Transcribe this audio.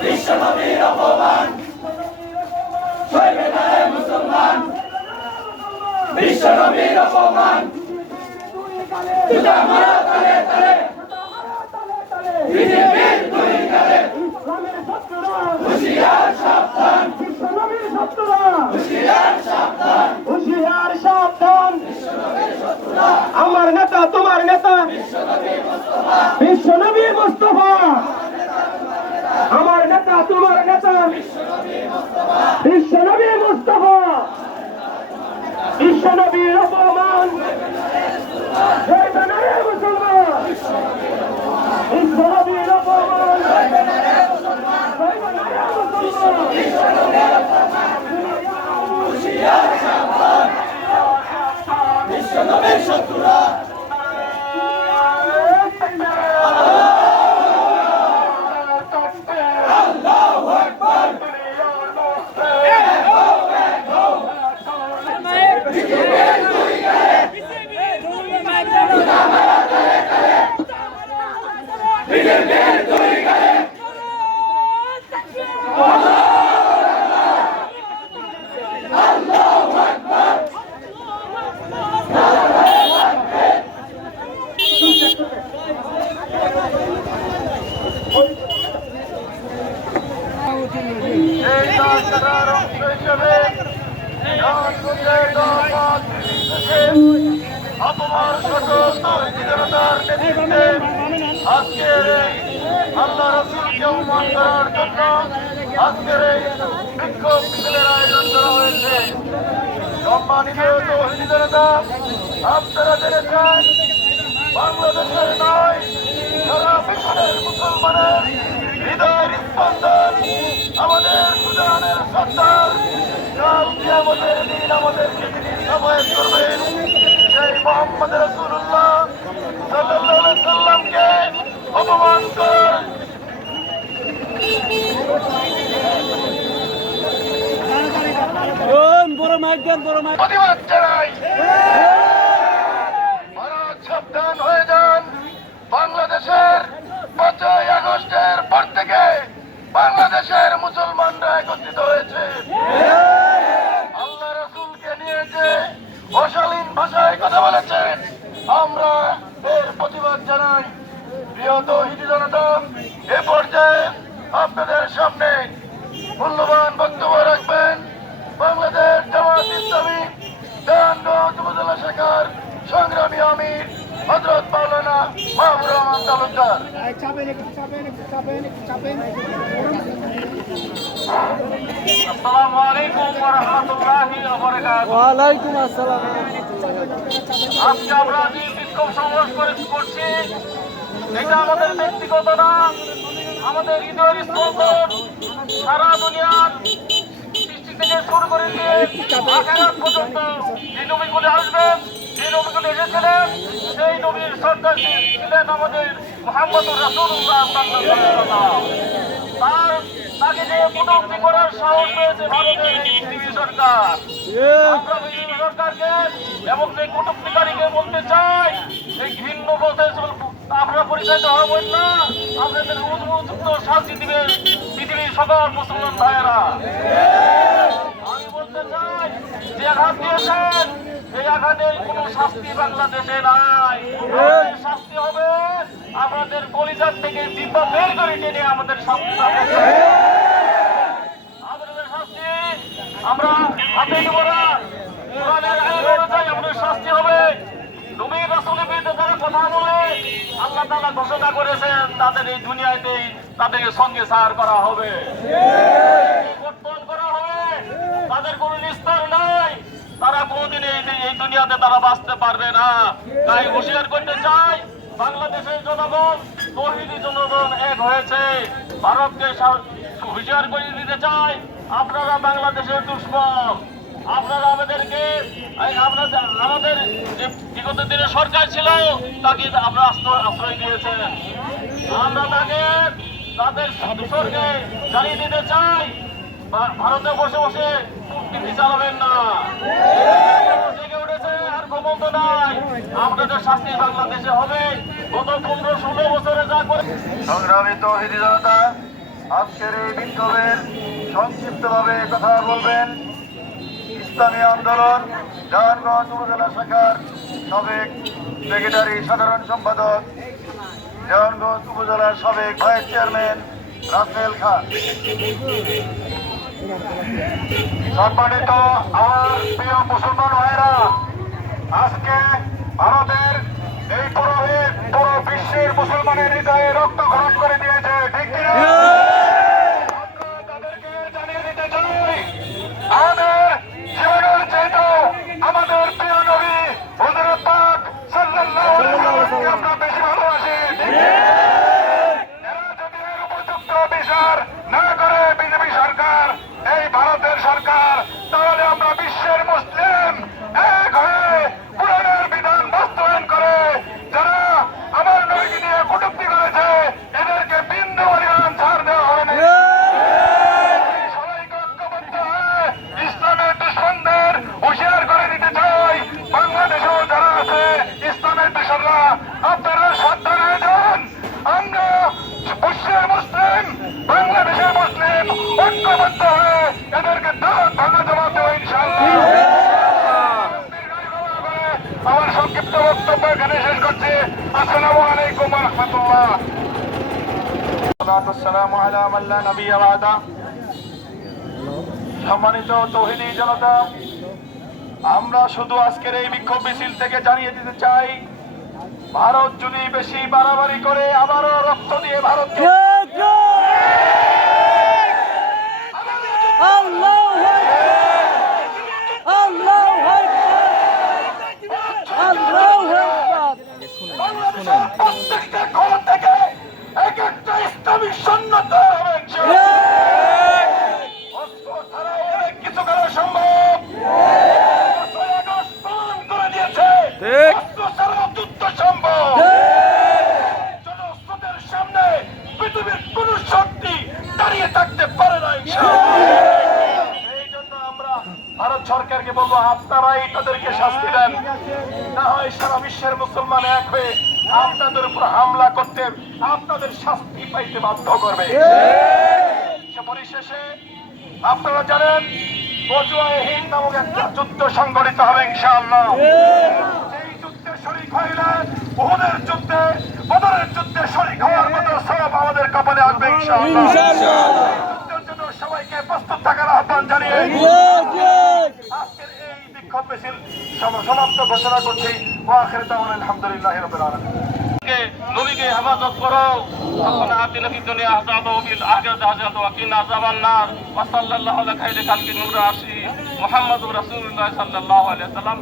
বিশ্বনবীর অপমান সইবে না রে মুসলমান, বিশ্বনবীর অপমান। জুতা মারা তালে তালে, বিজেপির দুই গালে, হুঁশিয়ার সাবধান, বিশ্বনবীর শত্রুরা, হুঁশিয়ার সাবধান, হুঁশিয়ার সাবধান, বিশ্বনবীর শত্রুরা। আমার নেতা তোমার নেতা বিশ্বনবী মুস্তাফা, আমার নেতা তোমার নেতা বিশ্বনবী মুস্তাফা, বিশ্বনবীর অপমান সইবে না রে মুসলমান, বিশ্বনবীর অপমান সইবে না রে মুসলমান, হুঁশিয়ার সাবধান, বিশ্বনবীর শত্রুরা। আজকের আল্লাহ রাসূলকে অপমান করার জন্য আজকের এই বিক্ষোভ মিছিলের আয়োজন করা হয়েছে। সম্মানিত তৌহিদি জনতা, আপনারা জেনেছেন বাংলাদেশের নয় সারা বিশ্বের মুসলমানের হৃদয়ের স্পন্দন আমাদের সুদানের সরকার কাল কিয়ামতের দিন আমাদেরকে তিনি সাফায়াত করবেন। সেই মুহাম্মদ রাসূলুল্লাহ সাল্লাল্লাহু আলাইহি সাল্লামকে অপমান কর প্রতিবাদ জানাই। ভারত সাবধান হয়ে যান। বাংলাদেশের 5ই আগস্টের পর থেকে বাংলাদেশের মুসলমানরা একত্রিত হয়েছে। আল্লাহ রাসূলকে নিয়ে যে অশালীন ভাষায় কথা বলেছেন, আমরা এর প্রতিবাদ জানাই। প্রিয় তৌহিদি জনতা, এ পর্যায়ে আপনাদের সামনে মূল্যবান বক্তব্য রাখবেন বাংলাদেশ জামাত ইসলামী দেওয়ানগঞ্জ উপজেলা শাখার সংগ্রামী আমির হযরত মাওলানা মাহবুবুর রহমান তালুকদার। আসসালামু আলাইকুম ওয়া রাহমাতুল্লাহি ওয়া বারাকাতুহু। ওয়া আলাইকুম আসসালাম। আজকে আমরা যে বিক্ষোভ সমাবেশ করছি, এটা আমাদের ব্যক্তিগত না, আমাদের হৃদয়ের স্পন্দন সারা দুনিয়ার সৃষ্টি থেকে শুরু করে দিয়ে আখিরাত পর্যন্ত যে নবীগুলি আসবেন, যে নবীগুলি এসেছিলেন, সেই নবীর সর্দার ছিলেন আমাদের মুহাম্মদুর রাসূলুল্লাহ সাল্লাল্লাহু আলাইহি ওয়াসাল্লাম। তাকে যে কটূক্তি করার সাহস পেয়েছে ভারতের এই বিজেপি সরকার। আমরা বিজেপি সরকারকে এবং সেই কটূক্তিকারীকে বলতে চাই, এই ঘৃণ্য বলতে আপনারা পরিচালিত হবেন না, আপনাদের উপযুক্ত শাস্তি দিবেন পৃথিবীর সকল মুসলমান ভাইয়েরা। আমি বলতে চাই, যে আঘাত দিয়েছেন এই আঘাতের কোন শাস্তি বাংলাদেশে নাই। শাস্তি হবে আপনাদের কলিজার থেকে জিব্বা বের করে টেনে আমাদের শাস্তি আমরা হাতে দেব না। কোরআনের আইন অনুযায়ী আমাদের শাস্তি হবে। নবীর রাসূলের বিরুদ্ধে যারা কথা বলে, আল্লাহ তাআলা ঘোষণা করেছেন তাদের এই দুনিয়াতেই তাদের সঙ্গে সার করা হবে, কর্তন করা হবে। তাদের কোনো নিস্তার নাই, তারা কোনোদিন এই দুনিয়াতে তারা বাঁচতে পারবে না। তাই হুঁশিয়ার করতে চাই, বাংলাদেশের জনগণ, তৌহিদি জনগণ এক হয়েছে। ভারতকে হুঁশিয়ার করে দিতে চাই, আপনারা বাংলাদেশের দুশমন। আপনারা আমাদেরকে আমাদের যে বিগত দিনে সরকার ছিল তাকে আমরা আশ্রয় দিয়েছেন। আমরা তাদের দোসরকে জানিয়ে দিতে চাই, ভারতে বসে বসে কূটনীতি চালাবেন না। জেগে উঠেছে আর মন্দ নাই, আপনাদের শাস্তি বাংলাদেশে হবে। গত 15-16 বছরে যা করে। সংগ্রামী তৌহিদি জনতা, আজকের এই বিক্ষোভের সংক্ষিপ্তভাবে কথা বলবেন ইসলামী আন্দোলন জাহানগঞ্জ উপজেলা শাখার সাবেক সেক্রেটারি সাধারণ সম্পাদক, জাহানগঞ্জ উপজেলার সাবেক ভাইস চেয়ারম্যান রাসেল খান। সম্মানিত আমার প্রিয় মুসলমান ভাইরা, আজকে ভারতের এই পুরো বিশ্বের মুসলমানের হৃদয়ে রক্তক্ষরণ করে দিয়েছে, ঠিক কিনা? আমরা তাদেরকে জানিয়ে দিতে চাই, আমাদের জীবনের চাইতে আমাদের প্রিয় নবী হুজুর পাক সাল্লাল্লাহু আলাইহি ওয়াসাল্লামকে আমরা বেশি ভালোবাসি। এরা যদি এর উপযুক্ত বিচার না করে বিজেপি সরকার, এই ভারতের সরকার, তাহলে আমরা বিশ্বের মুসলিম এক হয়ে কোরআনের বিধান বাস্তবায়ন করে যারা আমার নবীকে নিয়ে কটূক্তি করেছে এদেরকে বিন্দু পরিমাণ ছাড় দেওয়া হবে না। সবাইকে ঐক্যবদ্ধ হয়ে ইসলামের দুশমনদের হুঁশিয়ার করে দিতে চাই, বাংলাদেশেও যারা আছে ইসলামের দুশমনরা, আপনারা সাবধান হয়ে যান। আমরা বিশ্বের মুসলিম, বাংলাদেশের মুসলিম ঐক্যবদ্ধ হয়ে এদেরকে দাঁত ভাঙা জবাব দেবো ইনশাআল্লাহ। আমার সংক্ষিপ্ত বক্তব্য এখানে শেষ করছি। আসসালামু আলাইকুম ওয়া রাহমাতুল্লাহ। আসসালামু আলা মান লা নবিয়্যা বা'দা। সম্মানিত তৌহিদি জনতা, আমরা শুধু আজকের এই বিক্ষোভ মিছিল থেকে জানিয়ে দিতে চাই, ভারত যদি বেশি বাড়াবাড়ি করে আবারও রক্ত দিয়ে ভারতকে প্রত্যেকটা ঘর থেকে এক একটা ইসলামী সৈন্য তৈরি হবে। অস্ত্র ছাড়াও অনেক কিছু করা সম্ভব। প্রমাণ করে দিয়েছে অস্ত্র ছাড়াও যুদ্ধ সম্ভব। জনস্রোতের সামনে পৃথিবীর কোন শক্তি দাঁড়িয়ে থাকতে পারে না ইনশাআল্লাহ। এই জন্য আমরা ভারত সরকারকে বলবো, আপনারাই তাদেরকে শাস্তি দেন, না হয় সারা বিশ্বের মুসলমান এক হয়ে আপনাদের উপর হামলা করতে, আপনাদের শাস্তি পাইতে বাধ্য করবে। পরিশেষে আপনারা জানেন বজওয়ায়ে হিন্দ নামক একটা যুদ্ধ সংগঠিত হবে ইনশাআল্লাহ। এই যুদ্ধে শরীক হইলে উহুদের যুদ্ধে, বদরের যুদ্ধে শরীক হওয়ার মতো সওয়াব আমাদের কপালে আসবে ইনশাআল্লাহ। যুদ্ধের জন্য সবাইকে প্রস্তুত থাকার আহ্বান জানিয়ে আজকের এই বিক্ষোভ মিছিল সমাপ্ত ঘোষণা করছি। ওয়া আখিরু দাওয়ানা আলহামদুলিল্লাহি রাব্বিল আলামিন। নবীকে হেফাজত করো, রব্বানা আতিনা ফিদ দুনিয়া হাসানাতাও ওয়া ফিল আখিরাতি হাসানাতাও ওয়া কিনা আযাবান নার। ওয়া সাল্লাল্লাহু আলা খাইরি খালকি নূর আসি মুহাম্মাদুর রাসূলুল্লাহ সাল্লাল্লাহু আলাইহি ওয়াসাল্লাম।